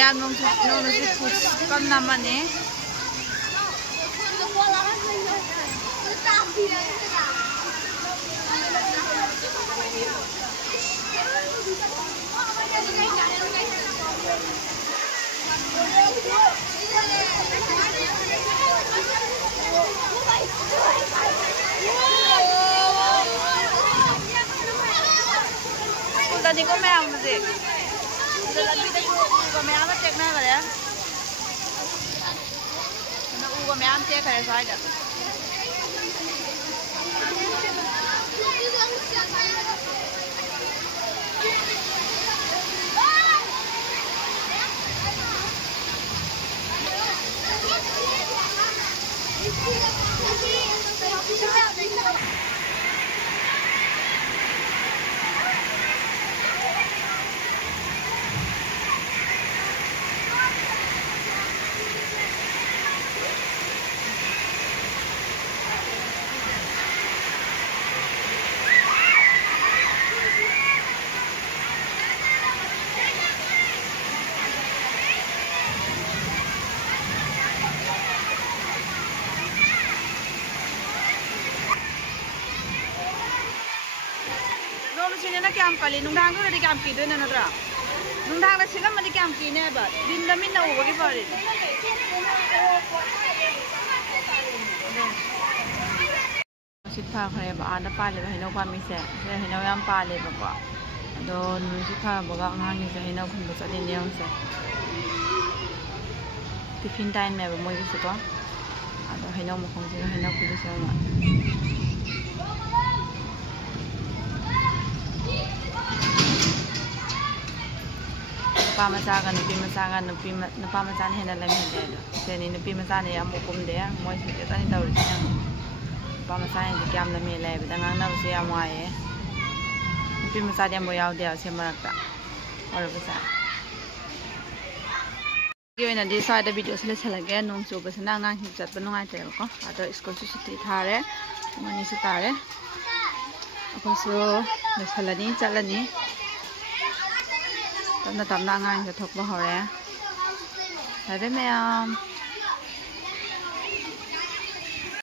Maya nung kan naman eh. Tadi ko may ang masi. Lagi tayo ko may ang check na ba ya? Na ko may ang check kaya sa ida. Sini na kiam kali nung dang ko na di kiam ki do na nadra nung dang na siga ma di kiam ki ne ba din da min na uwa ki pare sit pha khare ba ana pa le ba hino pa mi se hino yam pa le ba kwa do nu sit pha ba ga ngang ni se hino khun ba sa din yam se tiffin time me ba mo ki se ko ado hino mo khong se hino ku se ma Pamasagan nupi masagan nupi napamasan hena lam hende do seni nupi masan ya mo kum de mo si ta ni taw ri yang pamasan di kyam lam le ba ngang na se ya mo ye nupi masan ya mo yaw de se marak ta or ba sa yo na di sa da video se le sala ge nong so ba sana ngang hi chat ba nongai te ko ado school su ti tha re ngani su ta re ako so le sala ni chalani Tầm na ngang cho thuộc vào hậu đấy. Thấy đấy mẹ